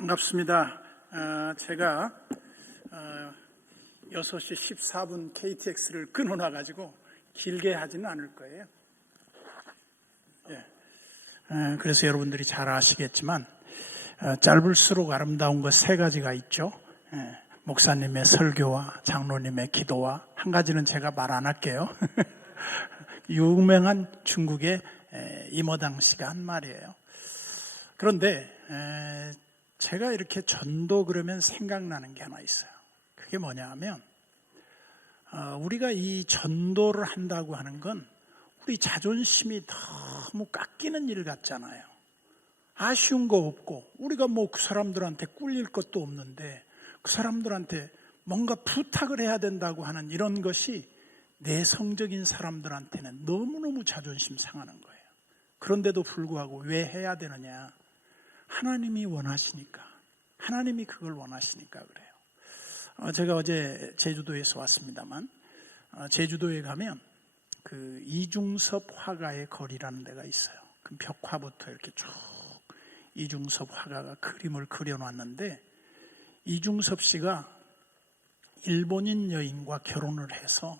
반갑습니다. 제가 6시 14분 KTX를 끊어놔가지고 길게 하지는 않을 거예요. 그래서 여러분들이 잘 아시겠지만 짧을수록 아름다운 것 세 가지가 있죠. 목사님의 설교와 장로님의 기도와 한 가지는 제가 말 안 할게요. 유명한 중국의 이모당 씨가 한 말이에요. 그런데 제가 이렇게 전도 그러면 생각나는 게 하나 있어요. 그게 뭐냐 하면 우리가 이 전도를 한다고 하는 건 우리 자존심이 너무 깎이는 일 같잖아요. 아쉬운 거 없고 우리가 뭐 그 사람들한테 꿀릴 것도 없는데 그 사람들한테 뭔가 부탁을 해야 된다고 하는 이런 것이 내성적인 사람들한테는 너무너무 자존심 상하는 거예요. 그런데도 불구하고 왜 해야 되느냐? 하나님이 원하시니까, 하나님이 그걸 원하시니까 그래요. 제가 어제 제주도에서 왔습니다만 제주도에 가면 그 이중섭 화가의 거리라는 데가 있어요. 그 벽화부터 이렇게 쭉 이중섭 화가가 그림을 그려놨는데, 이중섭 씨가 일본인 여인과 결혼을 해서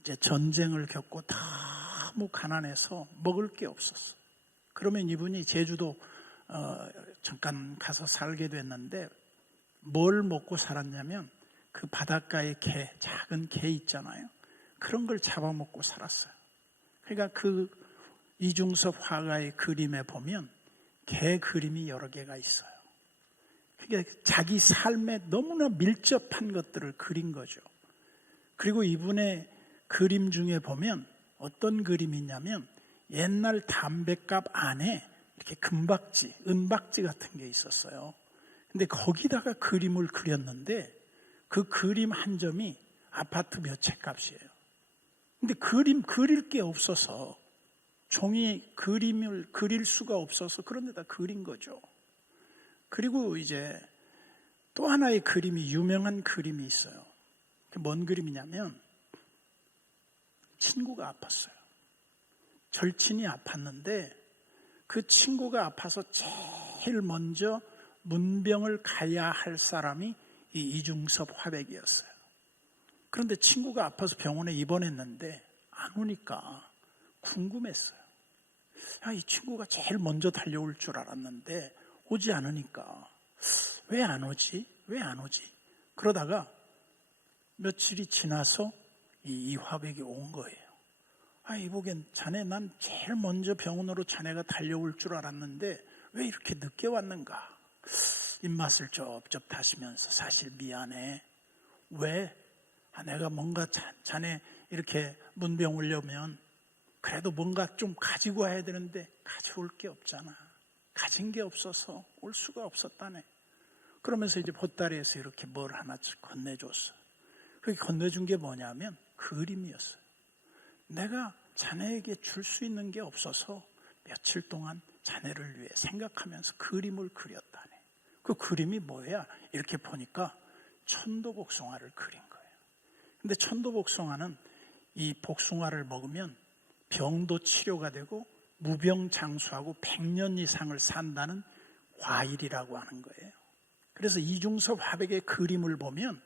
이제 전쟁을 겪고 너무 가난해서 먹을 게 없었어. 그러면 이분이 제주도 잠깐 가서 살게 됐는데 뭘 먹고 살았냐면 그 바닷가에 게, 작은 게 있잖아요. 그런 걸 잡아먹고 살았어요. 그러니까 그 이중섭 화가의 그림에 보면 개 그림이 여러 개가 있어요. 그러니까 자기 삶에 너무나 밀접한 것들을 그린 거죠. 그리고 이분의 그림 중에 보면 어떤 그림이 있냐면 옛날 담뱃갑 안에 이렇게 금박지, 은박지 같은 게 있었어요. 근데 거기다가 그림을 그렸는데 그 그림 한 점이 아파트 몇 채 값이에요. 근데 그림 그릴 게 없어서 종이 그림을 그릴 수가 없어서 그런 데다 그린 거죠. 그리고 이제 또 하나의 그림이, 유명한 그림이 있어요. 뭔 그림이냐면 친구가 아팠어요. 절친이 아팠는데 그 친구가 아파서 제일 먼저 문병을 가야 할 사람이 이 이중섭 화백이었어요. 그런데 친구가 아파서 병원에 입원했는데 안 오니까 궁금했어요. 이 친구가 제일 먼저 달려올 줄 알았는데 오지 않으니까 왜 안 오지? 왜 안 오지? 그러다가 며칠이 지나서 이 화백이 온 거예요. 이보겐 자네, 난 제일 먼저 병원으로 자네가 달려올 줄 알았는데 왜 이렇게 늦게 왔는가? 입맛을 쩝쩝 다시면서 사실 미안해. 왜? 내가 뭔가 자네 이렇게 문병 오려면 그래도 뭔가 좀 가지고 와야 되는데 가져올 게 없잖아. 가진 게 없어서 올 수가 없었다네. 그러면서 이제 보따리에서 이렇게 뭘 하나 건네줬어. 그게 건네준 게 뭐냐면 그림이었어요. 내가 자네에게 줄 수 있는 게 없어서 며칠 동안 자네를 위해 생각하면서 그림을 그렸다네. 그 그림이 뭐야? 이렇게 보니까 천도복숭아를 그린 거예요. 근데 천도복숭아는 이 복숭아를 먹으면 병도 치료가 되고 무병장수하고 100년 이상을 산다는 과일이라고 하는 거예요. 그래서 이중섭 화백의 그림을 보면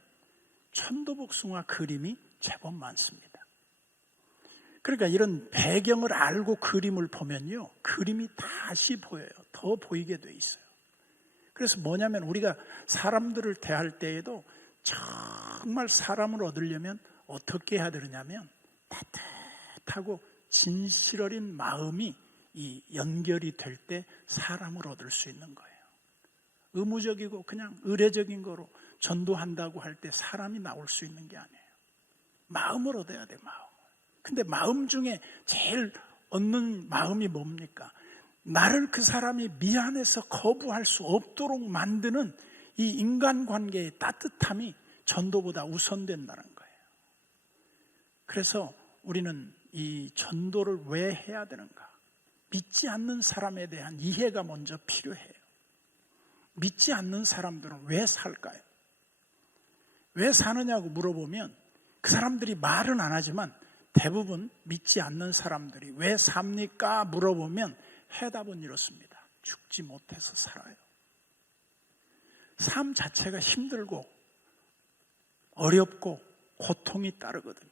천도복숭아 그림이 제법 많습니다. 그러니까 이런 배경을 알고 그림을 보면요, 그림이 다시 보여요. 더 보이게 돼 있어요. 그래서 뭐냐면 우리가 사람들을 대할 때에도 정말 사람을 얻으려면 어떻게 해야 되느냐면 따뜻하고 진실 어린 마음이 이 연결이 될 때 사람을 얻을 수 있는 거예요. 의무적이고 그냥 의례적인 거로 전도한다고 할 때 사람이 나올 수 있는 게 아니에요. 마음을 얻어야 돼, 마음. 근데 마음 중에 제일 얻는 마음이 뭡니까? 나를 그 사람이 미안해서 거부할 수 없도록 만드는 이 인간관계의 따뜻함이 전도보다 우선된다는 거예요. 그래서 우리는 이 전도를 왜 해야 되는가? 믿지 않는 사람에 대한 이해가 먼저 필요해요. 믿지 않는 사람들은 왜 살까요? 왜 사느냐고 물어보면 그 사람들이 말은 안 하지만 대부분 믿지 않는 사람들이 왜 삽니까? 물어보면 해답은 이렇습니다. 죽지 못해서 살아요. 삶 자체가 힘들고 어렵고 고통이 따르거든요.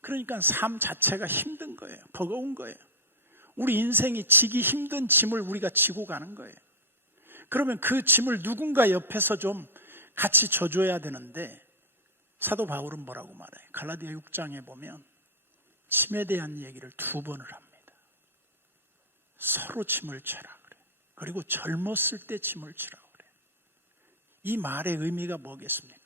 그러니까 삶 자체가 힘든 거예요. 버거운 거예요. 우리 인생이 지기 힘든 짐을 우리가 지고 가는 거예요. 그러면 그 짐을 누군가 옆에서 좀 같이 져줘야 되는데, 사도 바울은 뭐라고 말해요? 갈라디아 6장에 보면 짐에 대한 얘기를 2번을 합니다. 서로 짐을 져라 그래. 그리고 젊었을 때 짐을 지라 그래. 이 말의 의미가 뭐겠습니까?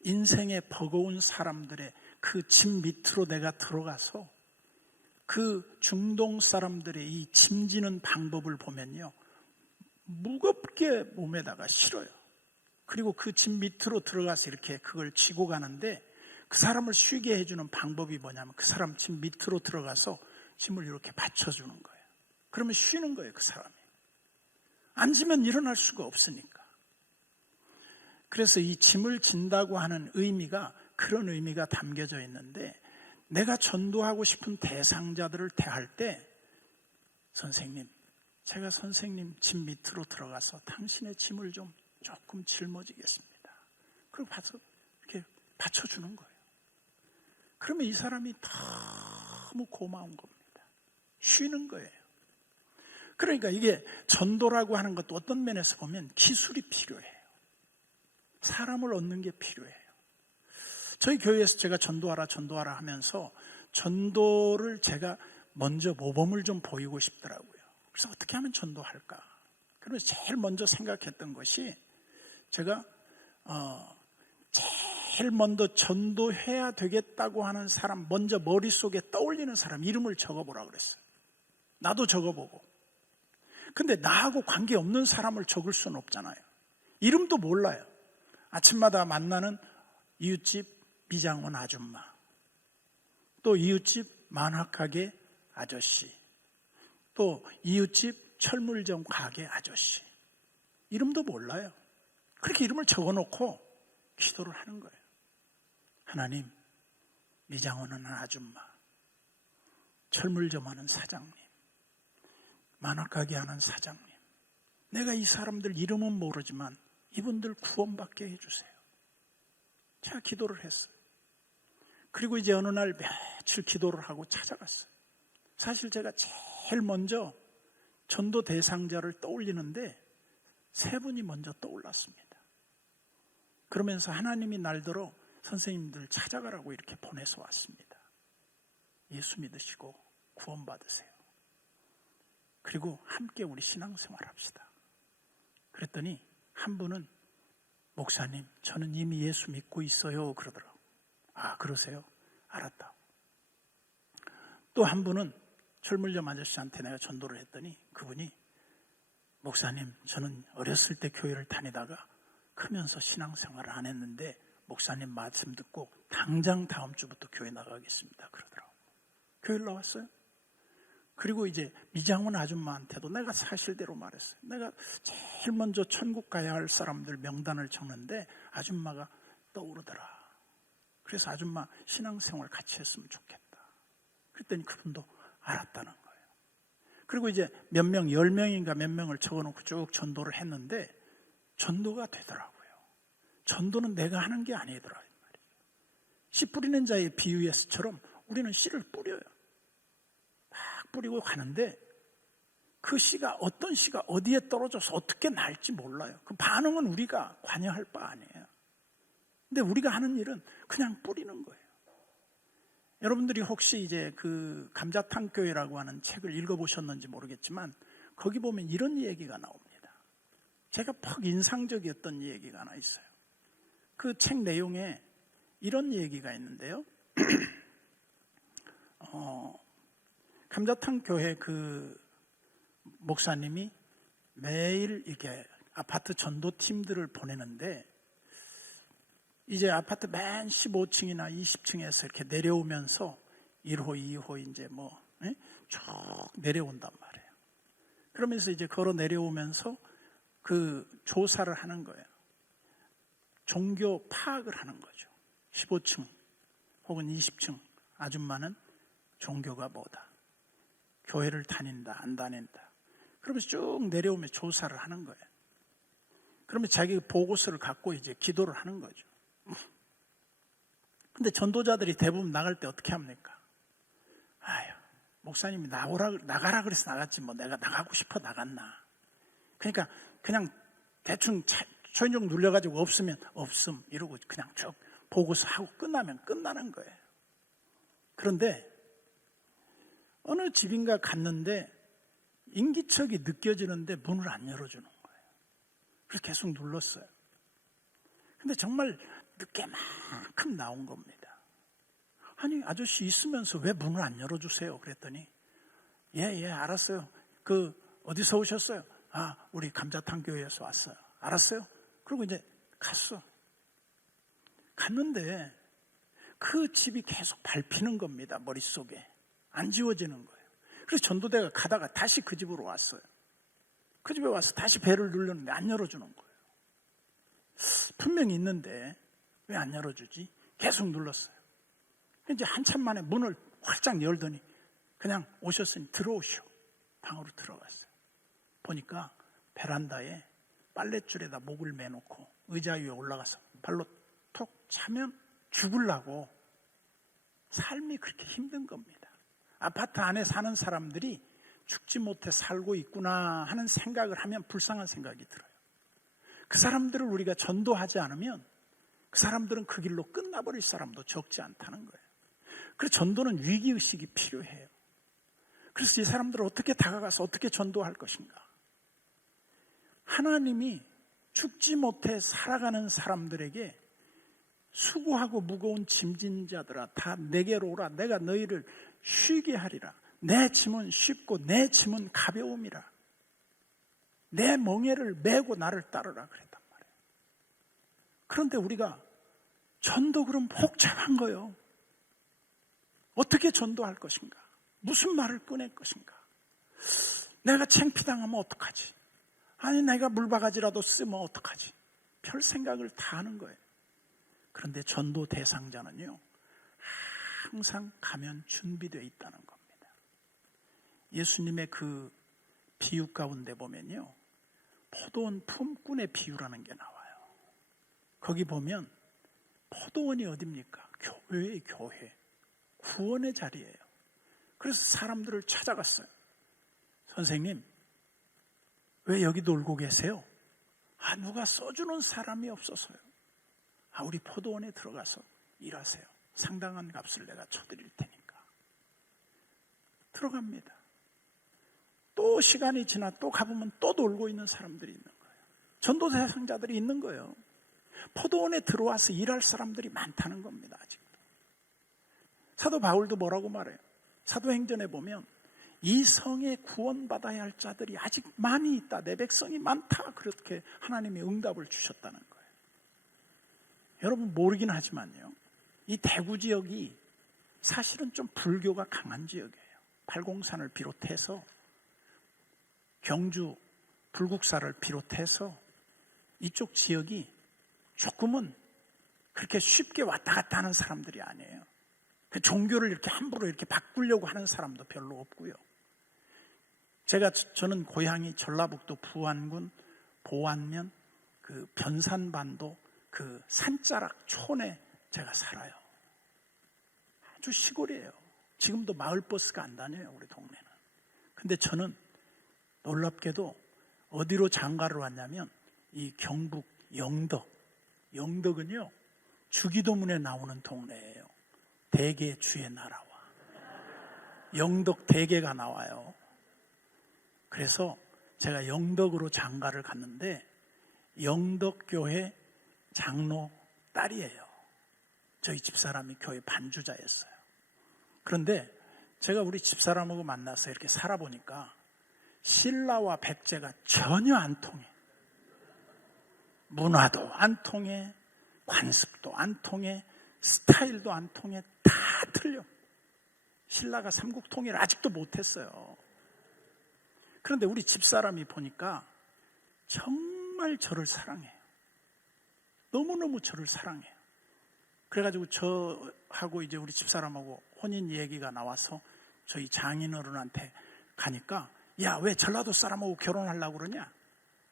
인생의 버거운 사람들의 그 짐 밑으로 내가 들어가서 그 중동 사람들의 이 짐지는 방법을 보면요, 무겁게 몸에다가 실어요. 그리고 그 짐 밑으로 들어가서 이렇게 그걸 지고 가는데, 그 사람을 쉬게 해주는 방법이 뭐냐면 그 사람 짐 밑으로 들어가서 짐을 이렇게 받쳐주는 거예요. 그러면 쉬는 거예요, 그 사람이. 앉으면 일어날 수가 없으니까. 그래서 이 짐을 진다고 하는 의미가 그런 의미가 담겨져 있는데, 내가 전도하고 싶은 대상자들을 대할 때, 선생님, 제가 선생님 짐 밑으로 들어가서 당신의 짐을 좀 조금 짊어지겠습니다. 그리고 이렇게 받쳐주는 거예요. 그러면 이 사람이 너무 고마운 겁니다. 쉬는 거예요. 그러니까 이게 전도라고 하는 것도 어떤 면에서 보면 기술이 필요해요. 사람을 얻는 게 필요해요. 저희 교회에서 제가 전도하라 하면서 전도를 제가 먼저 모범을 좀 보이고 싶더라고요. 그래서 어떻게 하면 전도할까? 그래서 제일 먼저 생각했던 것이, 제가 제일 먼저 전도해야 되겠다고 하는 사람, 먼저 머릿속에 떠올리는 사람 이름을 적어보라고 그랬어요. 나도 적어보고. 근데 나하고 관계없는 사람을 적을 수는 없잖아요. 이름도 몰라요. 아침마다 만나는 이웃집 미장원 아줌마, 또 이웃집 만화가게 아저씨, 또 이웃집 철물점 가게 아저씨, 이름도 몰라요. 그렇게 이름을 적어놓고 기도를 하는 거예요. 하나님, 미장원 하는 아줌마, 철물점 하는 사장님, 만화가게 하는 사장님, 내가 이 사람들 이름은 모르지만 이분들 구원받게 해주세요. 제가 기도를 했어요. 그리고 이제 어느 날 며칠 기도를 하고 찾아갔어요. 사실 제가 제일 먼저 전도 대상자를 떠올리는데 3분이 먼저 떠올랐습니다. 그러면서 하나님이 날더러 선생님들 찾아가라고 이렇게 보내서 왔습니다. 예수 믿으시고 구원받으세요. 그리고 함께 우리 신앙생활 합시다. 그랬더니 한 분은, 목사님, 저는 이미 예수 믿고 있어요, 그러더라고요. 아, 그러세요? 알았다. 또 한 분은 철물점 아저씨한테 내가 전도를 했더니 그분이, 목사님, 저는 어렸을 때 교회를 다니다가 크면서 신앙생활을 안 했는데 목사님 말씀 듣고 당장 다음 주부터 교회 나가겠습니다, 그러더라고요. 교회를 나왔어요. 그리고 이제 미장원 아줌마한테도 내가 사실대로 말했어요. 내가 제일 먼저 천국 가야 할 사람들 명단을 적는데 아줌마가 떠오르더라. 그래서 아줌마 신앙생활 같이 했으면 좋겠다. 그랬더니 그분도 알았다는 거예요. 그리고 이제 몇 명, 10명인가 몇 명을 적어놓고 쭉 전도를 했는데 전도가 되더라고요. 전도는 내가 하는 게 아니더라. 씨 뿌리는 자의 비유에서처럼 우리는 씨를 뿌려요. 막 뿌리고 가는데 그 씨가, 어떤 씨가 어디에 떨어져서 어떻게 날지 몰라요. 그 반응은 우리가 관여할 바 아니에요. 근데 우리가 하는 일은 그냥 뿌리는 거예요. 여러분들이 혹시 이제 그 감자탕 교회라고 하는 책을 읽어보셨는지 모르겠지만 거기 보면 이런 얘기가 나옵니다. 제가 퍽 인상적이었던 얘기가 하나 있어요. 그 책 내용에 이런 얘기가 있는데요. 감자탕 교회 그 목사님이 매일 이렇게 아파트 전도팀들을 보내는데, 이제 아파트 맨 15층이나 20층에서 이렇게 내려오면서 1호, 2호 이제 쭉 내려온단 말이에요. 그러면서 이제 걸어 내려오면서 그 조사를 하는 거예요. 종교 파악을 하는 거죠. 15층 혹은 20층 아줌마는 종교가 뭐다, 교회를 다닌다 안 다닌다, 그러면서 쭉 내려오면 조사를 하는 거예요. 그러면 자기 보고서를 갖고 이제 기도를 하는 거죠. 근데 전도자들이 대부분 나갈 때 어떻게 합니까? 아유, 목사님이 나가라 그래서 나갔지 뭐 내가 나가고 싶어 나갔나. 그러니까 그냥 대충 초인종 눌려가지고 없으면 없음 이러고 그냥 쭉 보고서 하고 끝나면 끝나는 거예요. 그런데 어느 집인가 갔는데 인기척이 느껴지는데 문을 안 열어주는 거예요. 그래서 계속 눌렀어요. 근데 정말 늦게만큼 나온 겁니다. 아니 아저씨 있으면서 왜 문을 안 열어주세요? 그랬더니 예 알았어요. 어디서 오셨어요? 아 우리 감자탕 교회에서 왔어요. 알았어요? 그리고 이제 갔는데 그 집이 계속 밟히는 겁니다. 머릿속에 안 지워지는 거예요. 그래서 전도대가 가다가 다시 그 집으로 왔어요. 그 집에 와서 다시 배를 누르는데 안 열어주는 거예요. 분명히 있는데 왜 안 열어주지? 계속 눌렀어요. 이제 한참 만에 문을 활짝 열더니 그냥 오셨으니 들어오시오. 방으로 들어갔어요. 보니까 베란다에 빨랫줄에다 목을 매놓고 의자 위에 올라가서 발로 톡 차면 죽으려고 삶이 그렇게 힘든 겁니다. 아파트 안에 사는 사람들이 죽지 못해 살고 있구나 하는 생각을 하면 불쌍한 생각이 들어요. 그 사람들을 우리가 전도하지 않으면 그 사람들은 그 길로 끝나버릴 사람도 적지 않다는 거예요. 그래서 전도는 위기의식이 필요해요. 그래서 이 사람들을 어떻게 다가가서 어떻게 전도할 것인가. 하나님이 죽지 못해 살아가는 사람들에게 수고하고 무거운 짐진 자들아 다 내게로 오라. 내가 너희를 쉬게 하리라. 내 짐은 쉽고 내 짐은 가벼움이라. 내 멍에를 메고 나를 따르라 그랬단 말이에요. 그런데 우리가 전도 그럼 복잡한 거예요. 어떻게 전도할 것인가? 무슨 말을 꺼낼 것인가? 내가 창피당하면 어떡하지? 아니 내가 물바가지라도 쓰면 어떡하지? 별 생각을 다 하는 거예요. 그런데 전도 대상자는요 항상 가면 준비되어 있다는 겁니다. 예수님의 그 비유 가운데 보면요 포도원 품꾼의 비유라는 게 나와요. 거기 보면 포도원이 어딥니까? 교회의 교회, 구원의 자리예요. 그래서 사람들을 찾아갔어요. 선생님 왜 여기 놀고 계세요? 아 누가 써주는 사람이 없어서요. 아 우리 포도원에 들어가서 일하세요. 상당한 값을 내가 쳐드릴 테니까. 들어갑니다. 또 시간이 지나 또 가보면 또 놀고 있는 사람들이 있는 거예요. 전도 대상자들이 있는 거예요. 포도원에 들어와서 일할 사람들이 많다는 겁니다. 아직도. 사도 바울도 뭐라고 말해요? 사도행전에 보면 이 성에 구원받아야 할 자들이 아직 많이 있다. 내 백성이 많다. 그렇게 하나님이 응답을 주셨다는 거예요. 여러분 모르긴 하지만요. 이 대구 지역이 사실은 좀 불교가 강한 지역이에요. 팔공산을 비롯해서 경주 불국사를 비롯해서 이쪽 지역이 조금은 그렇게 쉽게 왔다 갔다 하는 사람들이 아니에요. 그 종교를 이렇게 함부로 이렇게 바꾸려고 하는 사람도 별로 없고요. 저는 고향이 전라북도 부안군 보안면 그 변산반도 그 산자락 촌에 제가 살아요. 아주 시골이에요. 지금도 마을버스가 안 다녀요, 우리 동네는. 근데 저는 놀랍게도 어디로 장가를 왔냐면 이 경북 영덕은요 주기도문에 나오는 동네예요. 대개 주의 나라와 영덕 대개가 나와요. 그래서 제가 영덕으로 장가를 갔는데 영덕교회 장로 딸이에요. 저희 집사람이 교회 반주자였어요. 그런데 제가 우리 집사람하고 만나서 이렇게 살아보니까 신라와 백제가 전혀 안 통해. 문화도 안 통해, 관습도 안 통해, 스타일도 안 통해. 다 틀려. 신라가 삼국통일을 아직도 못했어요. 그런데 우리 집사람이 보니까 정말 저를 사랑해요. 너무너무 저를 사랑해요. 그래가지고 저하고 이제 우리 집사람하고 혼인 얘기가 나와서 저희 장인어른한테 가니까 야, 왜 전라도 사람하고 결혼하려고 그러냐?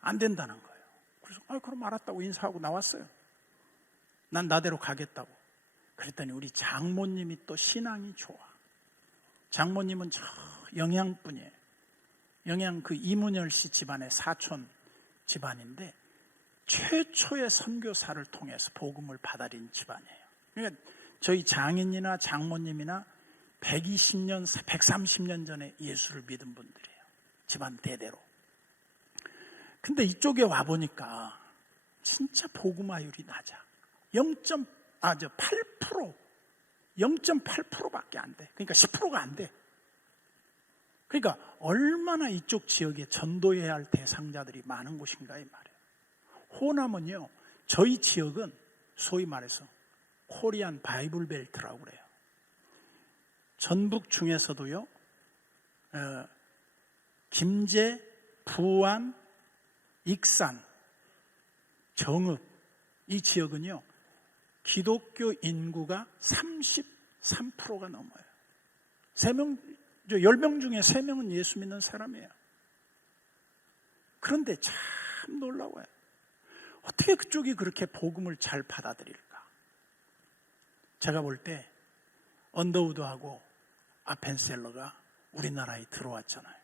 안 된다는 거예요. 그래서 그럼 알았다고 인사하고 나왔어요. 난 나대로 가겠다고. 그랬더니 우리 장모님이 또 신앙이 좋아. 장모님은 저 영양분이에요. 영양 그 이문열 씨 집안의 사촌 집안인데 최초의 선교사를 통해서 복음을 받아들인 집안이에요. 그러니까 저희 장인이나 장모님이나 120년, 130년 전에 예수를 믿은 분들이에요. 집안 대대로. 근데 이쪽에 와보니까 진짜 복음화율이 낮아. 0.8%밖에 안 돼. 그러니까 10%가 안 돼. 그러니까 얼마나 이쪽 지역에 전도해야 할 대상자들이 많은 곳인가 이 말이에요. 호남은요, 저희 지역은 소위 말해서 코리안 바이블 벨트라고 그래요. 전북 중에서도요, 김제, 부안, 익산, 정읍 이 지역은요, 기독교 인구가 33%가 넘어요. 10명 중에 3명은 예수 믿는 사람이에요. 그런데 참 놀라워요. 어떻게 그쪽이 그렇게 복음을 잘 받아들일까? 제가 볼 때 언더우드하고 아펜셀러가 우리나라에 들어왔잖아요.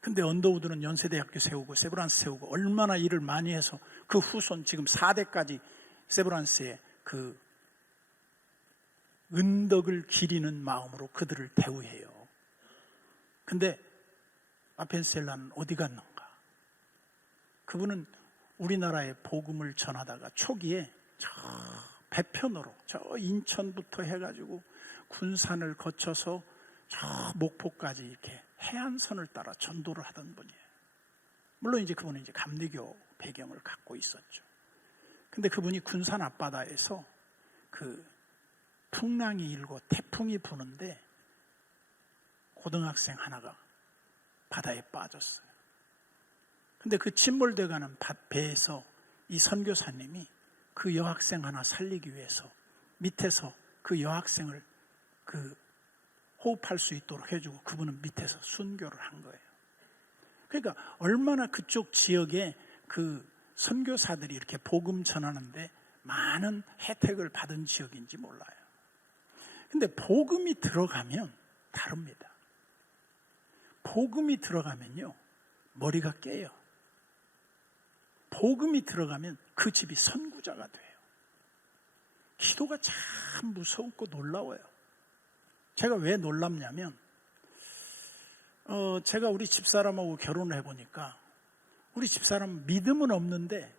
근데 언더우드는 연세대학교 세우고 세브란스 세우고 얼마나 일을 많이 해서 그 후손 지금 4대까지 세브란스에 그 은덕을 기리는 마음으로 그들을 대우해요. 근데 아펜셀러는 어디 갔는가? 그분은 우리나라에 복음을 전하다가 초기에 저 배편으로 저 인천부터 해가지고 군산을 거쳐서 저 목포까지 이렇게 해안선을 따라 전도를 하던 분이에요. 물론 이제 그분은 이제 감리교 배경을 갖고 있었죠. 근데 그분이 군산 앞바다에서 그 풍랑이 일고 태풍이 부는데 고등학생 하나가 바다에 빠졌어요. 근데 그 침몰돼가는 배에서 이 선교사님이 그 여학생 하나 살리기 위해서 밑에서 그 여학생을 그 호흡할 수 있도록 해주고 그분은 밑에서 순교를 한 거예요. 그러니까 얼마나 그쪽 지역에 그 선교사들이 이렇게 복음 전하는데 많은 혜택을 받은 지역인지 몰라요. 근데 복음이 들어가면 다릅니다. 복음이 들어가면요, 머리가 깨요. 복음이 들어가면 그 집이 선구자가 돼요. 기도가 참 무섭고 놀라워요. 제가 왜 놀랍냐면 제가 우리 집사람하고 결혼을 해보니까 우리 집사람 믿음은 없는데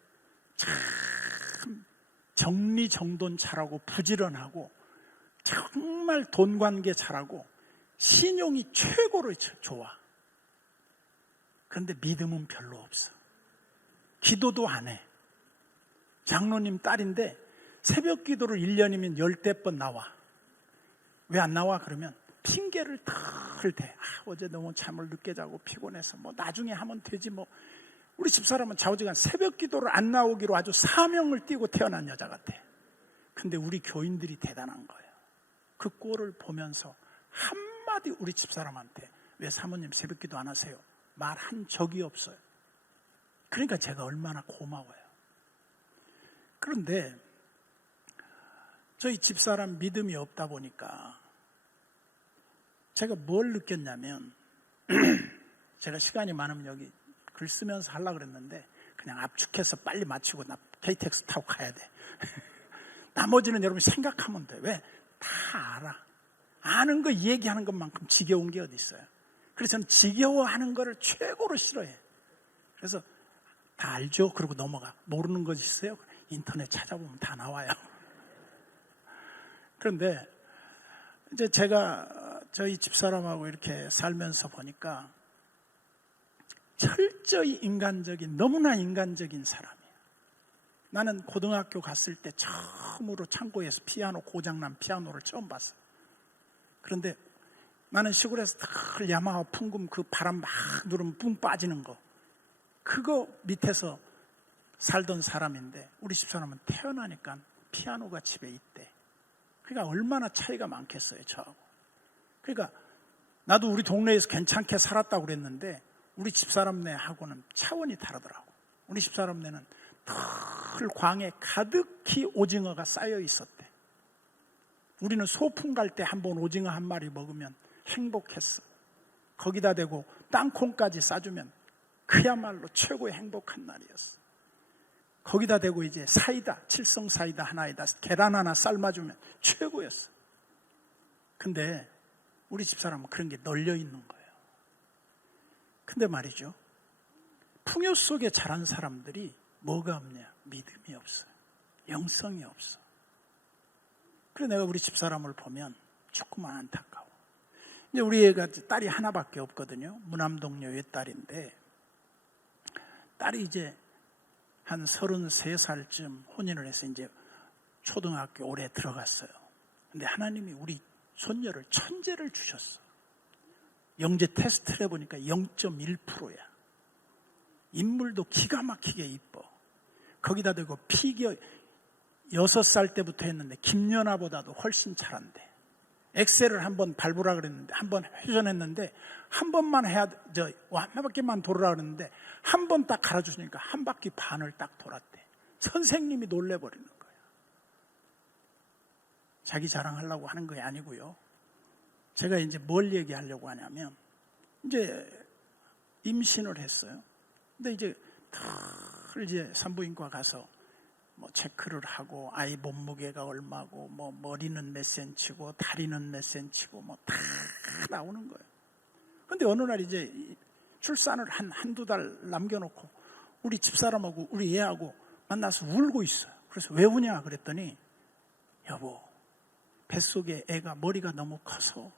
참 정리정돈 잘하고 부지런하고 정말 돈 관계 잘하고 신용이 최고로 좋아. 그런데 믿음은 별로 없어. 기도도 안 해. 장로님 딸인데 새벽 기도를 1년이면 10대 번 나와. 왜 안 나와? 그러면 핑계를 털 대. 어제 너무 잠을 늦게 자고 피곤해서 뭐 나중에 하면 되지 뭐. 우리 집사람은 좌우지간 새벽 기도를 안 나오기로 아주 사명을 띠고 태어난 여자 같아. 근데 우리 교인들이 대단한 거예요. 그 꼴을 보면서 한마디 우리 집사람한테 왜 사모님 새벽 기도 안 하세요? 말한 적이 없어요. 그러니까 제가 얼마나 고마워요. 그런데 저희 집사람 믿음이 없다 보니까 제가 뭘 느꼈냐면 제가 시간이 많으면 여기 글 쓰면서 하려고 그랬는데 그냥 압축해서 빨리 마치고 나 KTX 타고 가야 돼. 나머지는 여러분 생각하면 돼. 왜? 다 알아. 아는 거 얘기하는 것만큼 지겨운 게 어디 있어요. 그래서 저는 지겨워하는 거를 최고로 싫어해. 그래서 다 알죠? 그러고 넘어가. 모르는 것 있어요? 인터넷 찾아보면 다 나와요. 그런데 이제 제가 저희 집사람하고 이렇게 살면서 보니까 철저히 인간적인, 너무나 인간적인 사람이에요. 나는 고등학교 갔을 때 처음으로 창고에서 피아노, 고장난 피아노를 처음 봤어요. 그런데 나는 시골에서 늘 야마하 풍금 그 바람 막 누르면 뿡 빠지는 거, 그거 밑에서 살던 사람인데 우리 집사람은 태어나니까 피아노가 집에 있대. 그러니까 얼마나 차이가 많겠어요, 저하고. 그러니까 나도 우리 동네에서 괜찮게 살았다고 그랬는데 우리 집사람네하고는 차원이 다르더라고. 우리 집사람네는 털 광에 가득히 오징어가 쌓여 있었대. 우리는 소풍 갈 때 한 번 오징어 한 마리 먹으면 행복했어. 거기다 대고 땅콩까지 싸주면 그야말로 최고의 행복한 날이었어. 거기다 대고 이제 사이다, 칠성 사이다 하나에다 계란 하나 삶아주면 최고였어. 근데 우리 집사람은 그런 게 널려 있는 거예요. 근데 말이죠, 풍요 속에 자란 사람들이 뭐가 없냐? 믿음이 없어요. 영성이 없어. 그래서 내가 우리 집사람을 보면 조금만 안타까워. 이제 우리 애가 딸이 하나밖에 없거든요. 무남동녀 외딸인데, 딸이 이제 한 33살쯤 혼인을 해서 이제 초등학교 올해 들어갔어요. 근데 하나님이 우리 손녀를 천재를 주셨어. 영재 테스트를 해보니까 0.1%야. 인물도 기가 막히게 이뻐. 거기다 대고 피겨 6살 때부터 했는데 김연아보다도 훨씬 잘한대. 엑셀을 한번 밟으라 그랬는데 한번 회전했는데 한 번만 한 바퀴만 돌으라 그랬는데 한 번 딱 갈아주시니까 한 바퀴 반을 딱 돌았대. 선생님이 놀래버리는 거야. 자기 자랑하려고 하는 게 아니고요. 제가 이제 뭘 얘기하려고 하냐면, 이제 임신을 했어요. 근데 이제 산부인과 가서 뭐 체크를 하고 아이 몸무게가 얼마고 뭐 머리는 몇 센치고 다리는 몇 센치고 뭐 다 나오는 거예요. 근데 어느 날 이제 출산을 한두 달 남겨놓고 우리 집사람하고 우리 애하고 만나서 울고 있어요. 그래서 왜 우냐 그랬더니, 여보, 뱃속에 애가 머리가 너무 커서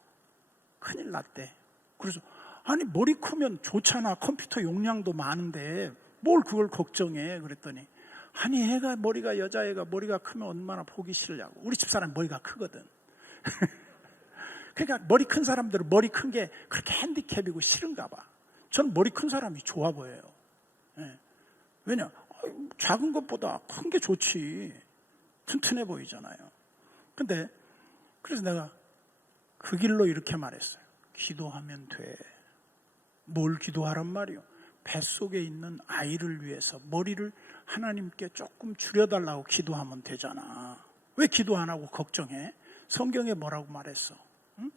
큰일 났대. 그래서 아니 머리 크면 좋잖아. 컴퓨터 용량도 많은데 뭘 그걸 걱정해. 그랬더니 아니 여자애가 머리가 크면 얼마나 보기 싫냐고. 우리 집사람 머리가 크거든. 그러니까 머리 큰 사람들은 머리 큰 게 그렇게 핸디캡이고 싫은가 봐. 저는 머리 큰 사람이 좋아 보여요. 네. 왜냐? 작은 것보다 큰 게 좋지. 튼튼해 보이잖아요. 근데 그래서 내가 그 길로 이렇게 말했어요. 기도하면 돼. 뭘 기도하란 말이요? 뱃속에 있는 아이를 위해서 머리를 하나님께 조금 줄여달라고 기도하면 되잖아. 왜 기도 안 하고 걱정해? 성경에 뭐라고 말했어? 응?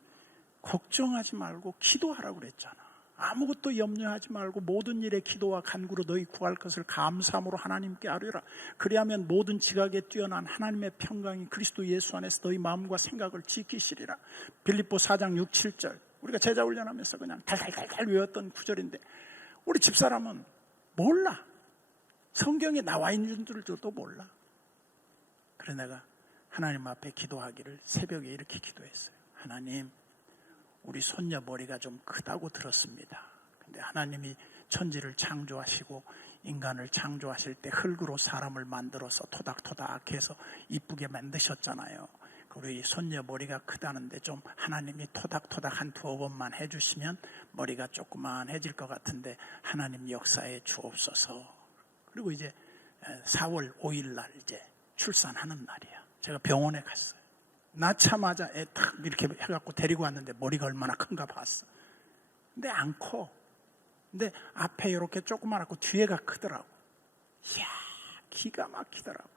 걱정하지 말고 기도하라고 그랬잖아. 아무것도 염려하지 말고 모든 일에 기도와 간구로 너희 구할 것을 감사함으로 하나님께 아뢰라. 그리하면 모든 지각에 뛰어난 하나님의 평강이 그리스도 예수 안에서 너희 마음과 생각을 지키시리라. 빌립보 4장 6, 7절. 우리가 제자 훈련하면서 그냥 달달달달 외웠던 구절인데 우리 집사람은 몰라. 성경에 나와 있는 줄도 몰라. 그래서 내가 하나님 앞에 기도하기를 새벽에 이렇게 기도했어요. 하나님, 우리 손녀 머리가 좀 크다고 들었습니다. 근데 하나님이 천지를 창조하시고 인간을 창조하실 때 흙으로 사람을 만들어서 토닥토닥 해서 이쁘게 만드셨잖아요. 우리 손녀 머리가 크다는데 좀 하나님이 토닥토닥 한 두어 번만 해주시면 머리가 조그만해질 것 같은데 하나님 역사에 주옵소서. 그리고 이제 4월 5일 날 이제 출산하는 날이야. 제가 병원에 갔어요. 낳자마자 애 탁 이렇게 해갖고 데리고 왔는데 머리가 얼마나 큰가 봤어. 근데 안 커. 근데 앞에 이렇게 조그만하고 뒤에가 크더라고. 이야, 기가 막히더라고요.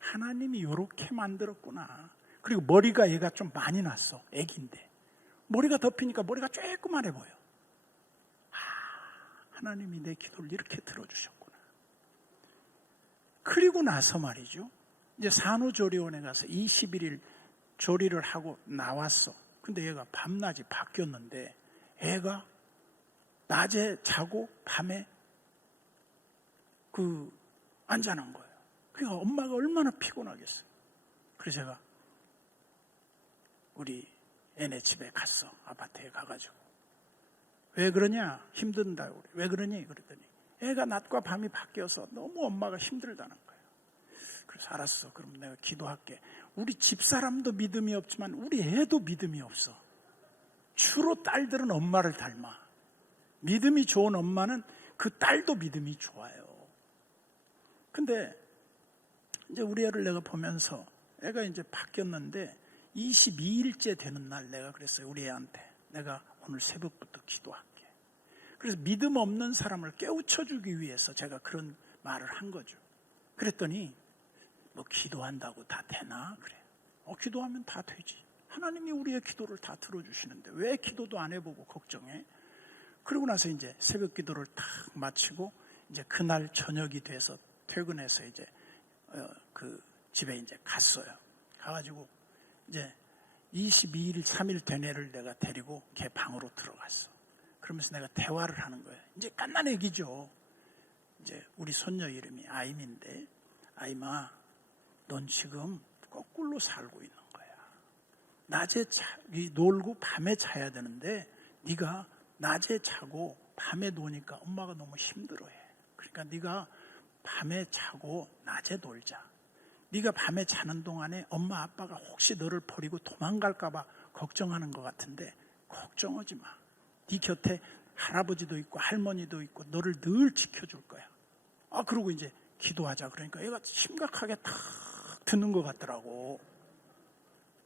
하나님이 이렇게 만들었구나. 그리고 머리가 얘가 좀 많이 났어. 애기인데 머리가 덮이니까 머리가 조그만해 보여. 하나님이 내 기도를 이렇게 들어주셨구나. 그리고 나서 말이죠, 이제 산후조리원에 가서 21일 조리를 하고 나왔어. 근데 얘가 밤낮이 바뀌었는데 애가 낮에 자고 밤에 안 자는 거예요. 그러니까 엄마가 얼마나 피곤하겠어요. 그래서 제가 우리 애네 집에 갔어. 아파트에 가가지고. 왜 그러냐? 힘든다고. 왜 그러니? 그랬더니 애가 낮과 밤이 바뀌어서 너무 엄마가 힘들다는 거예요. 그래서 알았어. 그럼 내가 기도할게. 우리 집사람도 믿음이 없지만 우리 애도 믿음이 없어. 주로 딸들은 엄마를 닮아. 믿음이 좋은 엄마는 그 딸도 믿음이 좋아요. 근데 이제 우리 애를 내가 보면서 애가 이제 바뀌었는데 22일째 되는 날 내가 그랬어요. 우리 애한테 내가 오늘 새벽부터 기도할게. 그래서 믿음 없는 사람을 깨우쳐주기 위해서 제가 그런 말을 한 거죠. 그랬더니 뭐 기도한다고 다 되나? 그래. 기도하면 다 되지. 하나님이 우리의 기도를 다 들어주시는데 왜 기도도 안 해보고 걱정해? 그러고 나서 이제 새벽 기도를 딱 마치고 이제 그날 저녁이 돼서 퇴근해서 이제 그 집에 이제 갔어요. 가가지고 이제 22일, 3일 된 애를 내가 데리고 걔 방으로 들어갔어. 그러면서 내가 대화를 하는 거예요. 이제 갓난 애기죠. 이제 우리 손녀 이름이 아임인데, 아임아, 넌 지금 거꾸로 살고 있는 거야. 낮에 놀고 밤에 자야 되는데 네가 낮에 자고 밤에 노니까 엄마가 너무 힘들어해. 그러니까 네가 밤에 자고 낮에 놀자. 네가 밤에 자는 동안에 엄마 아빠가 혹시 너를 버리고 도망갈까 봐 걱정하는 것 같은데 걱정하지 마. 네 곁에 할아버지도 있고 할머니도 있고 너를 늘 지켜줄 거야. 그러고 이제 기도하자. 그러니까 얘가 심각하게 탁 듣는 것 같더라고.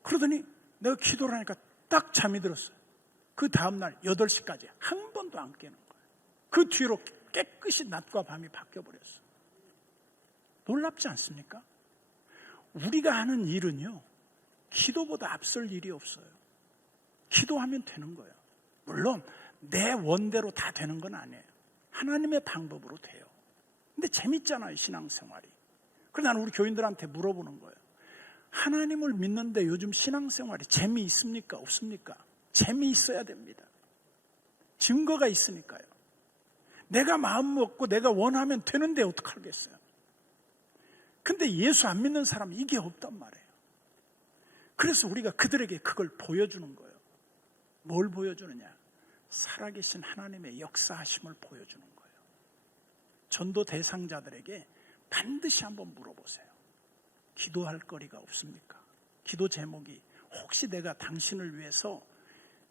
그러더니 내가 기도를 하니까 딱 잠이 들었어요. 그 다음날 8시까지 한 번도 안 깨는 거예요. 그 뒤로 깨끗이 낮과 밤이 바뀌어버렸어요. 놀랍지 않습니까? 우리가 하는 일은요, 기도보다 앞설 일이 없어요. 기도하면 되는 거예요. 물론 내 원대로 다 되는 건 아니에요. 하나님의 방법으로 돼요. 근데 재밌잖아요, 신앙생활이. 그래서 나는 우리 교인들한테 물어보는 거예요. 하나님을 믿는데 요즘 신앙생활이 재미있습니까? 없습니까? 재미있어야 됩니다. 증거가 있으니까요. 내가 마음 먹고 내가 원하면 되는데 어떡하겠어요? 근데 예수 안 믿는 사람은 이게 없단 말이에요. 그래서 우리가 그들에게 그걸 보여주는 거예요. 뭘 보여주느냐? 살아계신 하나님의 역사하심을 보여주는 거예요. 전도 대상자들에게 반드시 한번 물어보세요. 기도할 거리가 없습니까? 기도 제목이 혹시 내가 당신을 위해서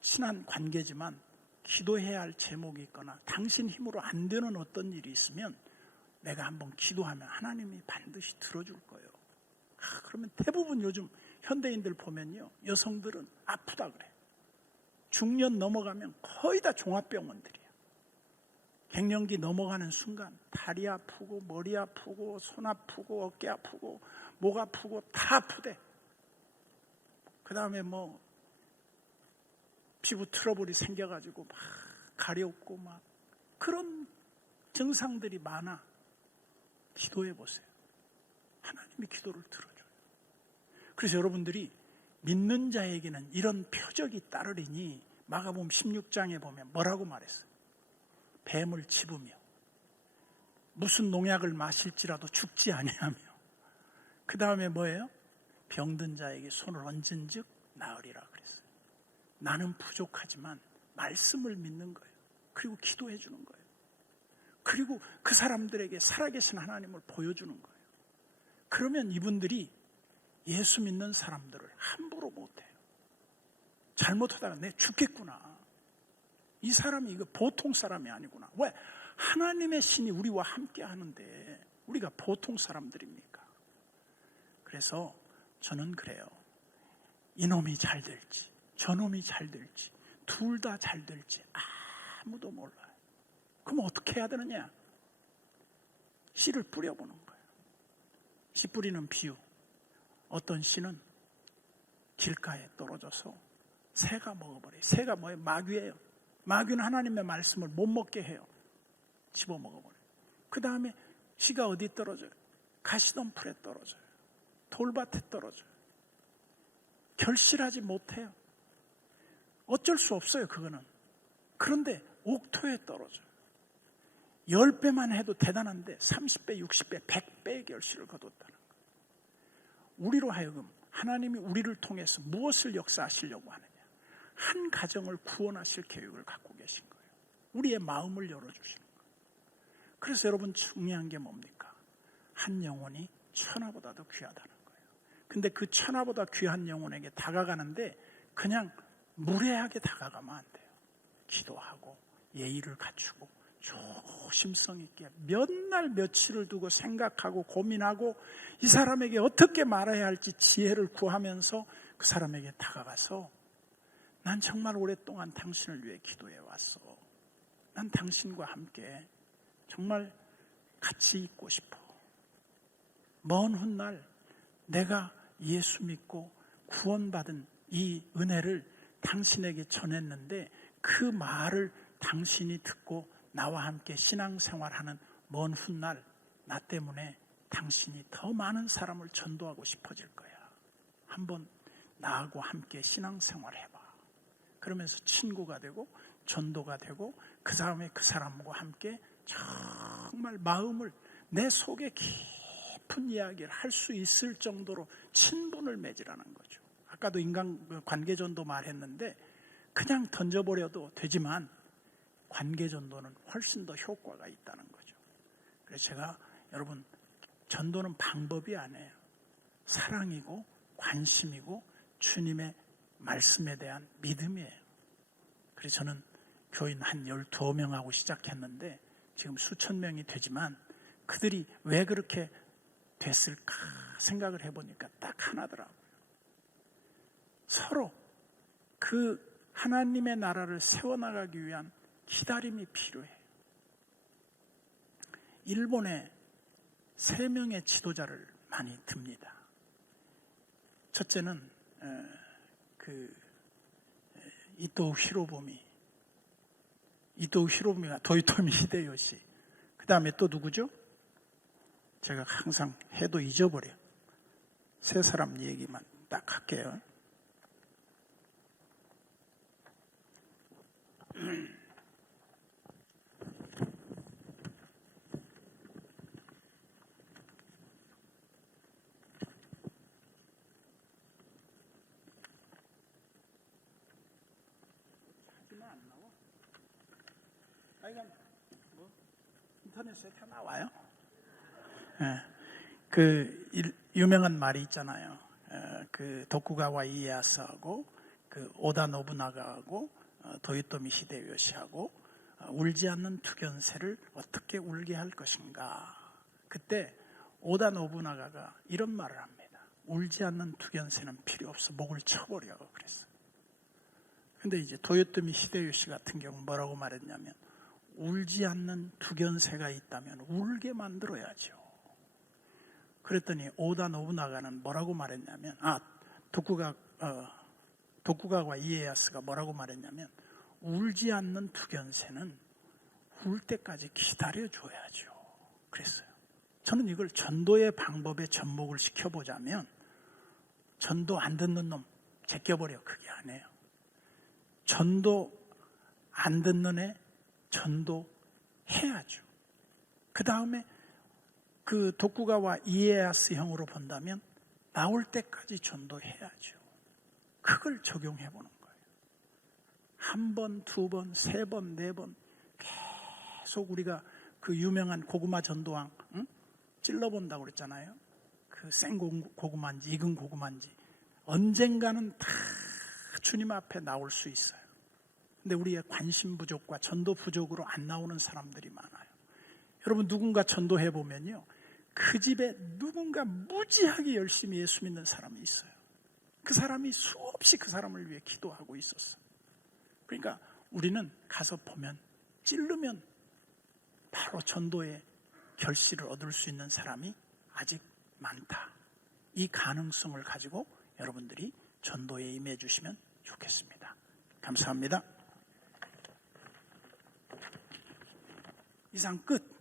친한 관계지만 기도해야 할 제목이 있거나 당신 힘으로 안 되는 어떤 일이 있으면 내가 한번 기도하면 하나님이 반드시 들어줄 거예요. 그러면 대부분 요즘 현대인들 보면요, 여성들은 아프다 그래. 중년 넘어가면 거의 다 종합병원들이야. 갱년기 넘어가는 순간 다리 아프고 머리 아프고 손 아프고 어깨 아프고 목 아프고 다 아프대. 그 다음에 뭐 피부 트러블이 생겨가지고 막 가렵고 막 그런 증상들이 많아. 기도해 보세요. 하나님이 기도를 들어줘요. 그래서 여러분들이 믿는 자에게는 이런 표적이 따르리니 마가복음 16장에 보면 뭐라고 말했어요? 뱀을 짚으며 무슨 농약을 마실지라도 죽지 아니하며 그 다음에 뭐예요? 병든 자에게 손을 얹은즉 나으리라 그랬어요. 나는 부족하지만 말씀을 믿는 거예요. 그리고 기도해 주는 거예요. 그리고 그 사람들에게 살아계신 하나님을 보여주는 거예요. 그러면 이분들이 예수 믿는 사람들을 함부로 못해요. 잘못하다가 내 죽겠구나. 이 사람이 이거 보통 사람이 아니구나. 왜? 하나님의 신이 우리와 함께 하는데 우리가 보통 사람들입니까? 그래서 저는 그래요. 이놈이 잘 될지 저놈이 잘 될지 둘 다 잘 될지 아무도 몰라요. 그럼 어떻게 해야 되느냐? 씨를 뿌려보는 거예요. 씨 뿌리는 비유. 어떤 씨는 길가에 떨어져서 새가 먹어버려요. 새가 뭐예요? 마귀예요. 마귀는 하나님의 말씀을 못 먹게 해요. 집어 먹어버려요. 그 다음에 씨가 어디 떨어져요? 가시덤불에 떨어져요. 돌밭에 떨어져요. 결실하지 못해요. 어쩔 수 없어요, 그거는. 그런데 옥토에 떨어져요. 10배만 해도 대단한데 30배, 60배, 100배의 결실을 거뒀다는 거예요. 우리로 하여금 하나님이 우리를 통해서 무엇을 역사하시려고 하느냐? 한 가정을 구원하실 계획을 갖고 계신 거예요. 우리의 마음을 열어주시는 거예요. 그래서 여러분 중요한 게 뭡니까? 한 영혼이 천하보다도 귀하다는 거예요. 근데 그 천하보다 귀한 영혼에게 다가가는데 그냥 무례하게 다가가면 안 돼요. 기도하고 예의를 갖추고 조심성 있게 몇 날 며칠을 두고 생각하고 고민하고 이 사람에게 어떻게 말해야 할지 지혜를 구하면서 그 사람에게 다가가서 난 정말 오랫동안 당신을 위해 기도해 왔어. 난 당신과 함께 정말 같이 있고 싶어. 먼 훗날 내가 예수 믿고 구원받은 이 은혜를 당신에게 전했는데 그 말을 당신이 듣고 나와 함께 신앙생활하는 먼 훗날 나 때문에 당신이 더 많은 사람을 전도하고 싶어질 거야. 한번 나하고 함께 신앙생활 해봐. 그러면서 친구가 되고 전도가 되고 그 다음에 그 사람과 함께 정말 마음을 내 속에 깊은 이야기를 할 수 있을 정도로 친분을 맺으라는 거죠. 아까도 관계전도 말했는데 그냥 던져버려도 되지만 관계전도는 훨씬 더 효과가 있다는 거죠. 그래서 제가 여러분 전도는 방법이 아니에요. 사랑이고 관심이고 주님의 말씀에 대한 믿음이에요. 그래서 저는 교인 한 12명하고 시작했는데 지금 수천 명이 되지만 그들이 왜 그렇게 됐을까 생각을 해보니까 딱 하나더라고요. 서로 그 하나님의 나라를 세워나가기 위한 기다림이 필요해요. 일본에 3명의 지도자를 많이 듭니다. 첫째는 이토 히로부미가 도요토미 히데요시. 그 다음에 또 누구죠? 제가 항상 해도 잊어버려요. 세 사람 얘기만 딱 할게요. 인터넷에 다 나와요. 네. 그 유명한 말이 있잖아요. 그 도쿠가와 이에야스하고 그 오다 노부나가하고 도요토미 히데요시하고 울지 않는 투견새를 어떻게 울게 할 것인가. 그때 오다 노부나가가 이런 말을 합니다. 울지 않는 투견새는 필요 없어. 목을 쳐버려. 그랬어요. 근데 이제 도요토미 히데요시 같은 경우 뭐라고 말했냐면 울지 않는 투견새가 있다면 울게 만들어야죠. 그랬더니 오다 노부나가는 뭐라고 말했냐면 도쿠가와 이에야스가 뭐라고 말했냐면 울지 않는 투견새는 울 때까지 기다려줘야죠. 그랬어요. 저는 이걸 전도의 방법에 접목을 시켜보자면 전도 안 듣는 놈 제껴버려. 그게 아니에요. 전도 안 듣는 애 전도해야죠. 그 다음에 그 도쿠가와 이에야스 형으로 본다면 나올 때까지 전도해야죠. 그걸 적용해보는 거예요. 한 번, 두 번, 세 번, 네 번 계속 우리가 그 유명한 고구마 전도왕 찔러본다고 그랬잖아요. 그 생 고구마인지 익은 고구마인지 언젠가는 다 주님 앞에 나올 수 있어요. 근데 우리의 관심 부족과 전도 부족으로 안 나오는 사람들이 많아요. 여러분 누군가 전도해보면요. 그 집에 누군가 무지하게 열심히 예수 믿는 사람이 있어요. 그 사람이 수없이 그 사람을 위해 기도하고 있었어요. 그러니까 우리는 가서 보면 찌르면 바로 전도의 결실을 얻을 수 있는 사람이 아직 많다. 이 가능성을 가지고 여러분들이 전도에 임해 주시면 좋겠습니다. 감사합니다. 이상 끝.